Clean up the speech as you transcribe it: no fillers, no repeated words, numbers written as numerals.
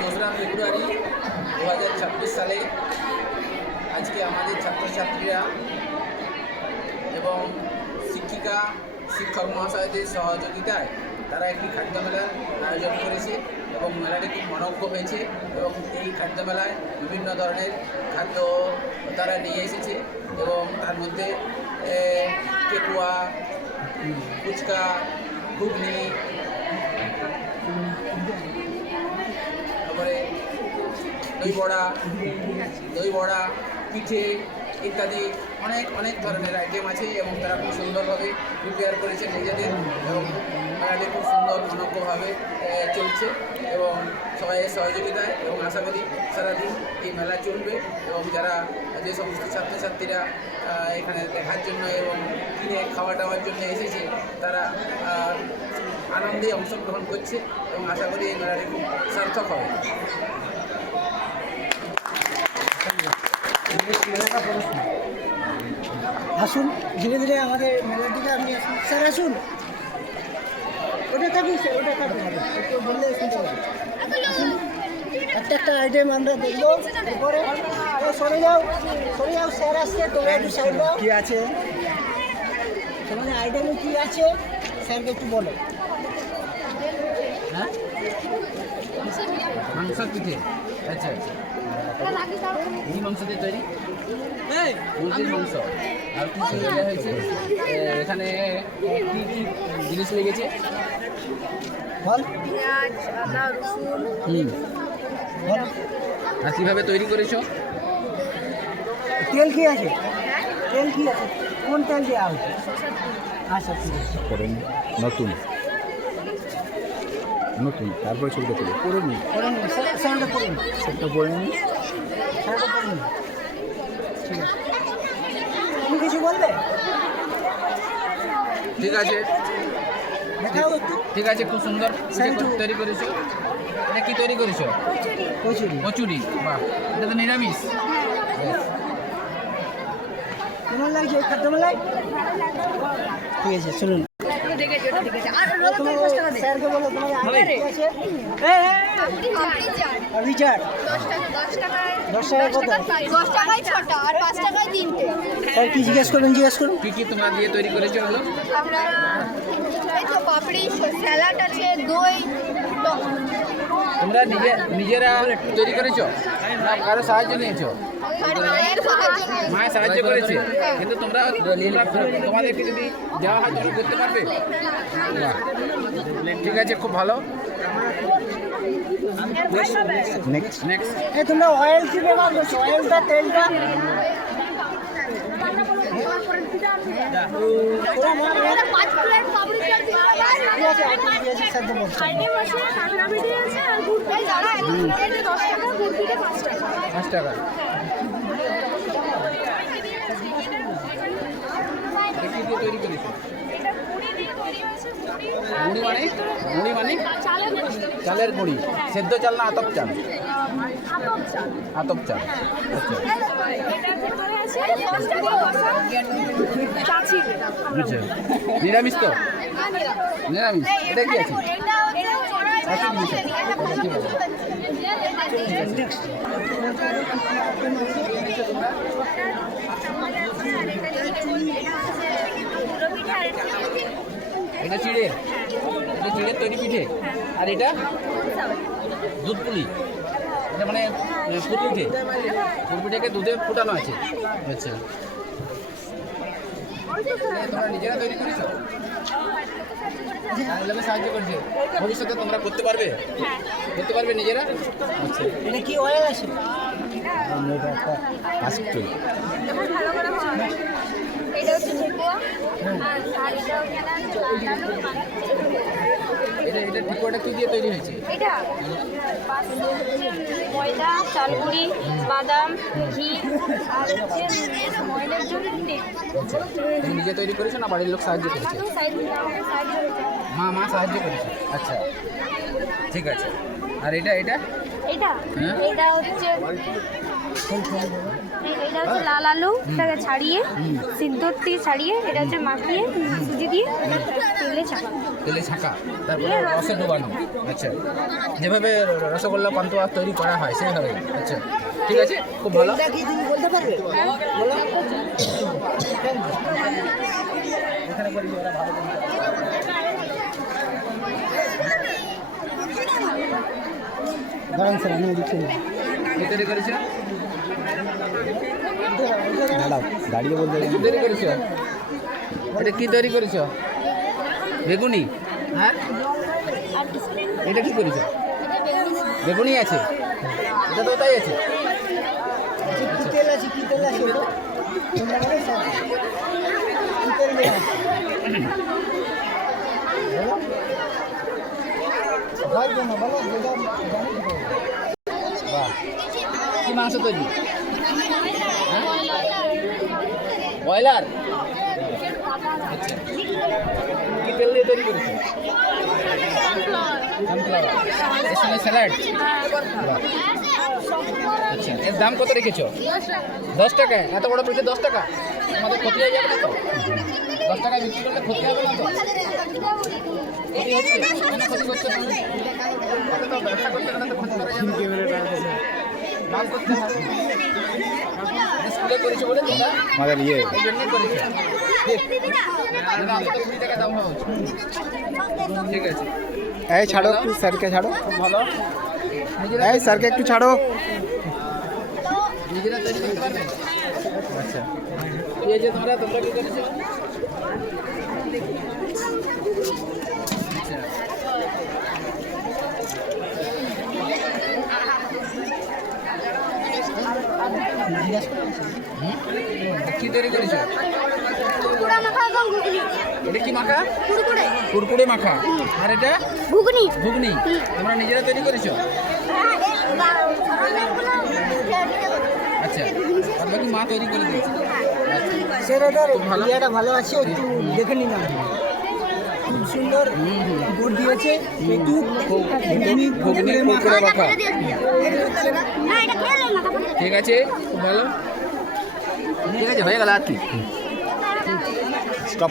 2রা ফেব্রুয়ারি 2026 সালে আজকে আমাদের ছাত্রছাত্রীরা এবং শিক্ষিকা শিক্ষক মহাশয়দের সহযোগিতায় তারা একটি খাদ্য মেলার আয়োজন করেছে এবং মেলাটি খুব মনোজ্ঞ হয়েছে এবং এই খাদ্য মেলায় বিভিন্ন ধরনের খাদ্য তারা নিয়ে এসেছে এবং তার মধ্যে ঠেকুয়া, ফুচকা, ঘুগনি, তারপরে দই বড়া, পিঠে ইত্যাদি অনেক ধরনের আইটেম আছে এবং তারা খুব সুন্দরভাবে প্রিপেয়ার করেছে নিজেদের এবং মেলাটি খুব সুন্দর মনোজ্ঞভাবে চলছে এবং সবাইয়ের সহযোগিতায় এবং আশা করি সারাদিন এই মেলা চলবে এবং যারা যে সমস্ত ছাত্রছাত্রীরা এখানে দেখার জন্য এবং কিনে খাওয়া দাওয়ার জন্য এসেছে তারা আনন্দে অংশগ্রহণ করছে এবং আশা করি এই মেলাটি খুব সার্থক হবে। আসুন ধীরে ধীরে আমাদের মেলার দিকে আপনি আসুন স্যার, আসুন। ওটা থাকুন স্যার, ওটা থাকুন, একটু বললে শুনতে পাবেন। একটা আইটেম আমরা দেখবো, এরপরে সরে যাও স্যার আসছে, তোমরা একটু সাইড দাও। কী আছে তোমাদের আইটেমে, কী আছে স্যারকে একটু বলো। হ্যাঁ, মাংস পিঠে। আচ্ছা আচ্ছা, এই মাংস দিয়ে তৈরি মুরগির মাংস। আর কিছু হয়েছে এখানে কী কী জিনিস লেগেছে বল। পেঁয়াজ, আদা, রসুন। বল। আর কীভাবে তৈরি করেছো? তেল কি আছে? তেল কি আছে? কোন তেল দেওয়া হচ্ছে? আচ্ছা ঠিক আছে, করেন নতুন তারপরে ছবিটা তুলে করে নিন, স্যারটা করে নিন, সেটা করে নিন। স্যারটা করে নিন। ঠিক আছে, তুমি কিছু বলবে? ঠিক আছে, দেখাও একটু। ঠিক আছে, খুব সুন্দর তৈরি করেছো। এটা কি তৈরি করেছো? কচুরি। কচুরি, বাহ, এটা তো নিরামিষ। বেশ। কেমন লাগছে এই খাদ্য মেলায়? ঠিক আছে, শুনুন। স্যারকে বলো তোমার আগে কি আছে? পাপড়ি চাট 10 টাকা কত? 10 টাকায় 6টা আর 5 টাকায় 3টে। স্যার কি জিজ্ঞেস করুন? কী কী তোমরা দিয়ে তৈরি করেছো ওগুলো? আমরা এই তো পাপড়ি, স্যালাড আছে, দই, টক। তোমরা নিজেরা তৈরি করেছো না কারো সাহায্য নিয়েছো? মায়ের সাহায্য করেছে, কিন্তু তোমাদেরকে যদি দেওয়া হয় তোমরা করতে পারবে? বাহ, ঠিক আছে, খুব ভালো। নেক্সট এই তোমরা অয়েল কি ব্যবহার করছো? অয়েলটা, তেলটা? এটা 5 প্লেট পাপড়ি চাট দিয়ে ঠিক আছে, আপনি দিয়েছি স্যারকে বলছি। আইটেম আছে, কাঁকড়া পিঠে আছে আর গুড় পিঠে। এটা 10 টাকা, গুড় পিঠে 5 টাকা। 5 টাকা। এটা কি দিয়ে তৈরি করেছো? এটা মুড়ি দিয়ে তৈরি হয়েছে। মুড়ি মানে চালের গুঁড়ি। চালের গুঁড়ি। সেদ্ধ চাল না আতপ চাল? আতপ চাল। আতপ চাল, আচ্ছা। এটার ভেতরে আছে 10 টাকা কষা চাচি। বুঝছে, নিরামিষ তো? নিরামিষ। এটা কি আছে? এটা হচ্ছে আচ্ছা, ঠিক আছে, ঠিক আছে। এটা চিড়ের তৈরি পিঠে। আর এটা দুধ পুলি, এটা মানে ফুটপিঠে। ফুটপিঠেকে দুধে ফুটানো আছে। আচ্ছা, তোমরা নিজেরা তৈরি করেছো? সাহায্য করছে। ভবিষ্যতে তোমরা করতে পারবে নিজেরা? আচ্ছা, এটা কি অয়েল আছে? এটা হচ্ছে ঠেকুয়া আর এটা এটা ঠেকুয়াটা কি দিয়ে তৈরি হয়েছে? এটা ময়দা, চালগুড়ি, বাদাম, ঘি আর হচ্ছে ময়দার জন্য তেল। তুমি নিজে তৈরি করেছো না বাড়ির লোক সাহায্য করেছে? মা সাহায্য করেছে। আচ্ছা, ঠিক আছে। আর এটা এটা হ্যাঁ? এটা হচ্ছে এটা হচ্ছে লাল আলু, এটাকে ছাড়িয়ে সিদ্ধ দিয়ে ছাড়িয়ে এটা হচ্ছে মাখিয়ে সুজি দিয়ে তেলে ছাকা। তেলে ছাকা, তারপরে রসে ডোবানো। আচ্ছা, যেভাবে রসগোল্লা পান্তুয়া তৈরি করা হয় সেভাবে। আচ্ছা, ঠিক আছে, খুব ভালো। এটা কি তুমি বলতে পারবে? বলো। দাঁড়ান স্যার, আমি এদিকে কি তৈরি করেছো? দাঁড়াও, দাঁড়িয়ে বলতে কি তৈরি করেছো? এটা কি তৈরি করেছো? বেগুনি? হ্যাঁ, এটা কি করেছো? বেগুনি আছে, এটা তো তাই আছে। কি তেল আছে, কি তেল আছে ওটা? তোমরা বলো স্যার, কি তেল দেওয়া আছে? বলো। বলবো না, বলো, যেটা জানি তো বলো। বাহ, কি মাংস তৈরি? হ্যাঁ, ব্রয়লার। আচ্ছা, কি তেল দিয়ে তৈরি করেছো? সানফ্লাওয়ার। এর সঙ্গে স্যালাড। বাহ। আচ্ছা, এর দাম কত রেখেছো? 10 টাকা। এত বড় প্লেটে 10 টাকা? আমাদের ক্ষতি হয়ে যাবে না তো? 10 টাকায় বিক্রি করলে ক্ষতি হবে না তো? ক্ষতি হচ্ছে? কেন ক্ষতি করছে না? এটা তো ব্যবসা করতে গেলে তো ক্ষতি করা যাবে না। লাভ করতে হবে। স্কুলে করেছো বলে তোমরা আমাদের ইয়ে এই জন্যই করেছো। ঠিক। দাদা, আমাকে 20 টাকা দাম হওয়া উচিত। ঠিক আছে, এই ছাড়ো একটু, স্যারকে ছাড়ো। খুব ভালো। নিজেরা এই স্যারকে একটু ছাড়ো। নিজেরা তৈরি করতে পারবে? আচ্ছা, এই যে তোমরা কি করেছো? আচ্ছা, কি তৈরি করেছো? কুড়কুড়ে মাখা এবং ঘুগনি। এটা কি মাখা? কুড়কুড়ে কুরকুরে মাখা। আর এটা ঘুগনি। ঘুগনি। তোমরা নিজেরা তৈরি করেছো? আচ্ছা, আর বাকি মা তৈরি করে দিয়েছে। স্যার, এটার ভালো। ইয়েটা ভালো আছে, একটু দেখে নিলাম। খুব সুন্দর বোর্ড দিয়েছে, একটু ঘুগনি কুরকুরে মাখা। না, এটা খেলে না তারপরে ঠিক আছে, খুব ভালো। ঠিক আছে, হয়ে গেল আর কি? স্টপ।